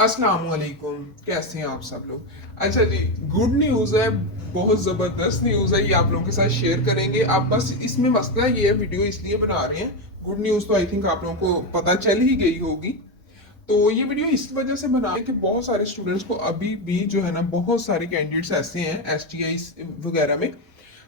अस्सलाम वालेकुम। कैसे हैं आप सब लोग? अच्छा जी, गुड न्यूज़ है, बहुत ज़बरदस्त न्यूज़ है, ये आप लोगों के साथ शेयर करेंगे। आप बस इसमें मसला ये है, वीडियो इसलिए बना रहे हैं। गुड न्यूज़ तो आई थिंक आप लोगों को पता चल ही गई होगी। तो ये वीडियो इस वजह से बना है कि बहुत सारे स्टूडेंट्स को अभी भी जो है ना, बहुत सारे कैंडिडेट्स ऐसे हैं एस टी आई वगैरह में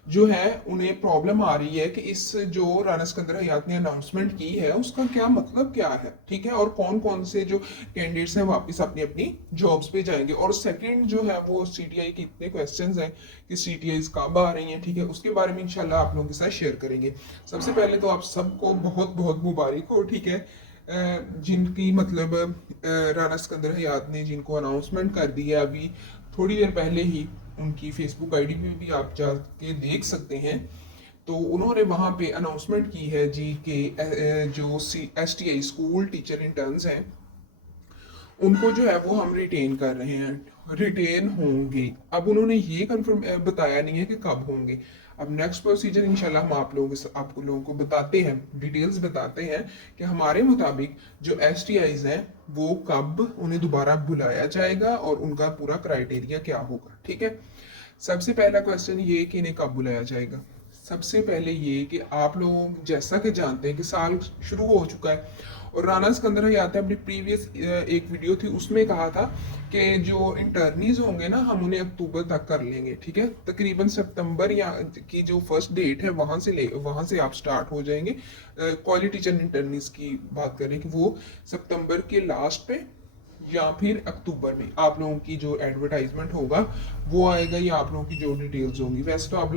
जो है उन्हें प्रॉब्लम आ रही है कि इस जो राना सिकंदर हयात ने अनाउंसमेंट की है उसका क्या मतलब क्या है, ठीक है, और कौन कौन से जो कैंडिडेट्स हैं वापस अपनी अपनी जॉब्स पे जाएंगे। और सेकंड जो है वो सीटीआई के इतने क्वेश्चंस हैं कि सीटीआई कब आ रही हैं, ठीक है, उसके बारे में इंशाल्लाह आप लोगों के साथ शेयर करेंगे। सबसे पहले तो आप सबको बहुत बहुत मुबारक हो, ठीक है, जिनकी मतलब राना सिकंदर हयात ने जिनको अनाउंसमेंट कर दी है अभी थोड़ी देर पहले ही, उनकी फेसबुक आईडी पे भी आप जाके देख सकते हैं। तो उन्होंने वहाँ पे अनाउंसमेंट की है जी कि जो S T I school teacher interns हैं उनको जो है वो हम रिटेन कर रहे हैं, रिटेन होंगे। अब उन्होंने ये कंफर्म बताया नहीं है कि कब होंगे। अब नेक्स्ट प्रोसीजर इंशाल्लाह हम आप लोगों को बताते हैं, डिटेल्स बताते हैं कि हमारे मुताबिक जो एस टी आईज हैं वो कब उन्हें दोबारा बुलाया जाएगा और उनका पूरा क्राइटेरिया क्या होगा, ठीक है। सबसे पहला क्वेश्चन ये कि इन्हें कब बुलाया जाएगा। सबसे पहले ये कि आप लोग जैसा कि जानते हैं कि साल शुरू हो चुका है और राना सिकंदर हयात ने अपनी प्रीवियस एक वीडियो थी उसमें कहा था कि जो इंटर्नीज होंगे ना हम उन्हें अक्टूबर तक कर लेंगे, ठीक है, तकरीबन सितंबर या की जो फर्स्ट डेट है वहां से आप स्टार्ट हो जाएंगे। क्वालिटी टीचर इंटर्नीज की बात करें कि वो सितंबर के लास्ट पे या फिर अक्टूबर में आप लोगों की जो एडवर्टाइजमेंट होगा वो आएगा या आप लोगों की जो डिटेल्स होंगी। वैसे तो आप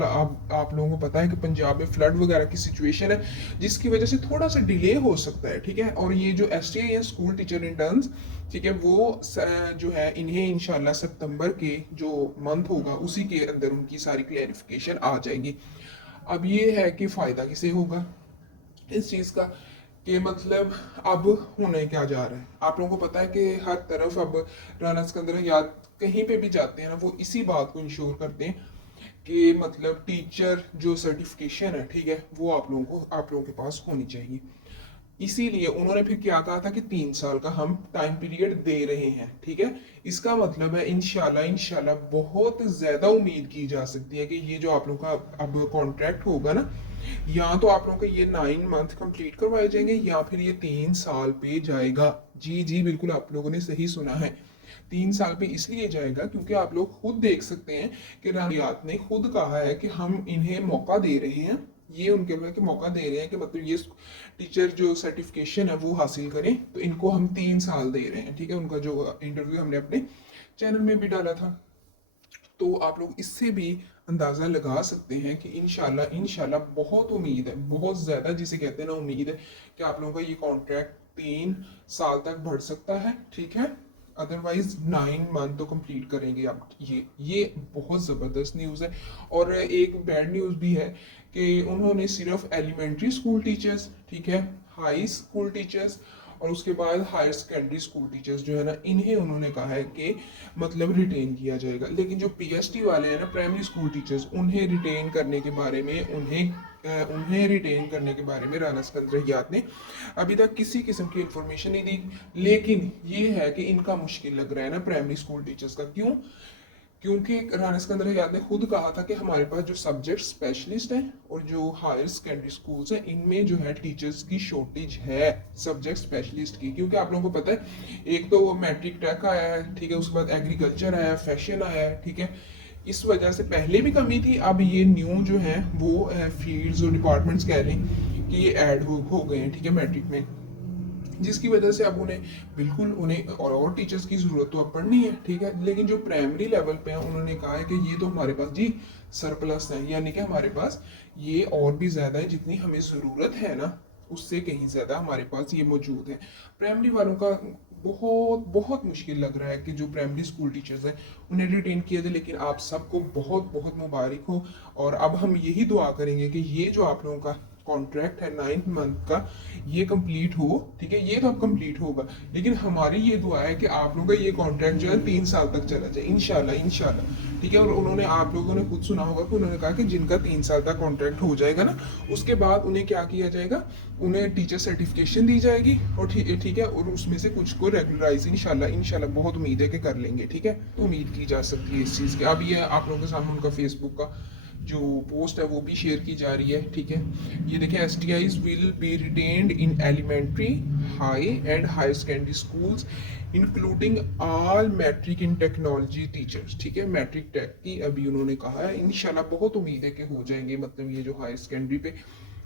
लोगों को पता है कि पंजाब में फ्लड वगैरह की सिचुएशन है जिसकी वजह से थोड़ा सा डिले हो सकता है, ठीक है। और ये जो एस टी आई है स्कूल टीचर इंटर्न्स, ठीक है, वो जो है इन्हें इंशाल्लाह सितंबर के जो मंथ होगा उसी के अंदर उनकी सारी क्लैरिफिकेशन आ जाएगी। अब ये है कि फ़ायदा किसे होगा इस चीज का, कि मतलब अब होने क्या जा रहा है। आप लोगों को पता है कि हर तरफ अब राना सिकंदर याद कहीं पे भी जाते हैं ना वो इसी बात को इंश्योर करते हैं कि मतलब टीचर जो सर्टिफिकेशन है, ठीक है, वो आप लोगों के पास होनी चाहिए। इसीलिए उन्होंने फिर क्या कहा था कि 3 साल का हम टाइम पीरियड दे रहे हैं, ठीक है। इसका मतलब है इंशाल्लाह इंशाल्लाह बहुत ज्यादा उम्मीद की जा सकती है कि ये जो आप लोगों का अब कॉन्ट्रैक्ट होगा ना, या तो आप लोगों के ये 9 मंथ कंप्लीट करवाए जाएंगे या फिर ये 3 साल पे जाएगा। जी जी बिल्कुल आप लोगों ने सही सुना है, 3 साल पे इसलिए जाएगा क्योंकि आप लोग खुद देख सकते हैं कि रानियात ने खुद कहा है कि हम इन्हें मौका दे रहे हैं, ये उनके लिए कि मौका दे रहे हैं कि मतलब ये टीचर जो सर्टिफिकेशन है वो हासिल करें तो इनको हम 3 साल दे रहे हैं, ठीक है। उनका जो इंटरव्यू हमने अपने चैनल में भी डाला था। तो आप लोग इससे भी अंदाज़ा लगा सकते हैं कि इंशाल्लाह इंशाल्लाह बहुत उम्मीद है, बहुत ज़्यादा जिसे कहते हैं ना उम्मीद है कि आप लोगों का ये कॉन्ट्रैक्ट 3 साल तक बढ़ सकता है, ठीक है। अदरवाइज 9 मंथ तो कंप्लीट करेंगे आप। ये बहुत ज़बरदस्त न्यूज़ है। और एक बैड न्यूज़ भी है कि उन्होंने सिर्फ एलिमेंट्री स्कूल टीचर्स, ठीक है, हाई स्कूल टीचर्स और उसके बाद हायर सेकेंडरी स्कूल टीचर्स जो है ना इन्हें उन्होंने कहा है कि मतलब रिटेन किया जाएगा। लेकिन जो पीएचडी वाले हैं ना प्राइमरी स्कूल टीचर्स उन्हें रिटेन करने के बारे में उन्हें रिटेन करने के बारे में राना सिकंदर हयात ने अभी तक किसी किस्म की इंफॉर्मेशन नहीं दी। लेकिन ये है कि इनका मुश्किल लग रहा है ना प्राइमरी स्कूल टीचर्स का। क्यों? क्योंकि राना सिकंदर हयात ने खुद कहा था कि हमारे पास जो सब्जेक्ट स्पेशलिस्ट हैं और जो हायर सेकेंडरी स्कूल्स हैं इनमें जो है टीचर्स की शॉर्टेज है सब्जेक्ट स्पेशलिस्ट की। क्योंकि आप लोगों को पता है एक तो वो मैट्रिक टैक आया है, ठीक है, उसके बाद एग्रीकल्चर आया, फैशन आया है, ठीक है। इस वजह से पहले भी कमी थी, अब ये न्यू जो है वो फील्ड्स और डिपार्टमेंट्स कह लें कि ये ऐड हो गए हैं, ठीक है, मैट्रिक में, जिसकी वजह से अब उन्हें बिल्कुल उन्हें और टीचर्स की ज़रूरत तो अब पड़नी है, ठीक है। लेकिन जो प्राइमरी लेवल पे हैं उन्होंने कहा है कि ये तो हमारे पास जी सरप्लस है, यानी कि हमारे पास ये और भी ज़्यादा है, जितनी हमें ज़रूरत है ना उससे कहीं ज़्यादा हमारे पास ये मौजूद है। प्राइमरी वालों का बहुत बहुत मुश्किल लग रहा है कि जो प्राइमरी स्कूल टीचर्स हैं उन्हें रिटेन किया जाए। लेकिन आप सबको बहुत बहुत मुबारक हो और अब हम यही दुआ करेंगे कि ये जो आप लोगों का कॉन्ट्रैक्ट है 9th मंथ का, ये कंप्लीट हो, ठीक है, ये तो अब कंप्लीट होगा, लेकिन हमारी ये दुआ है कि आप लोगों का ये कॉन्ट्रैक्ट जो है 3 साल तक चला जाए इंशाल्लाह इंशाल्लाह, ठीक है। और उन्होंने, आप लोगों ने खुद सुना होगा कि उन्होंने कहा कि जिनका 3 साल तक कॉन्ट्रैक्ट हो जाएगा ना, उसके बाद उन्हें क्या किया जाएगा, उन्हें टीचर सर्टिफिकेशन दी जाएगी, और ठीक है, और उसमें से कुछ को रेगुलराइज इंशाल्लाह इंशाल्लाह बहुत उम्मीद है कि कर लेंगे, ठीक है। तो उम्मीद की जा सकती है इस चीज़ की। अब ये आप लोगों के सामने उनका फेसबुक का जो पोस्ट है वो भी शेयर की जा रही है, ठीक है। ये देखिए, STIs will be retained in elementary, high and higher secondary schools including all matric in technology teachers, ठीक है। मैट्रिक टेक की अभी उन्होंने कहा है, इंशाल्लाह बहुत उम्मीद है कि हो जाएंगे, मतलब ये जो हायर सेकेंडरी पे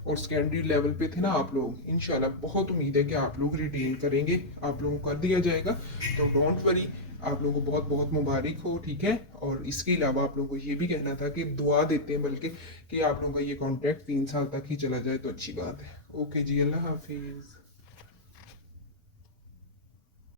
और सेकेंडरी लेवल पे थे ना आप लोग, इंशाल्लाह बहुत उम्मीद है कि आप लोग रिटेन करेंगे, आप लोगों को कर दिया जाएगा, तो डोंट वरी, आप लोगों को बहुत बहुत मुबारक हो, ठीक है। और इसके अलावा आप लोगों को ये भी कहना था कि दुआ देते हैं बल्कि कि आप लोगों का ये कॉन्ट्रैक्ट 3 साल तक ही चला जाए तो अच्छी बात है। ओके जी, अल्लाह हाफिज़।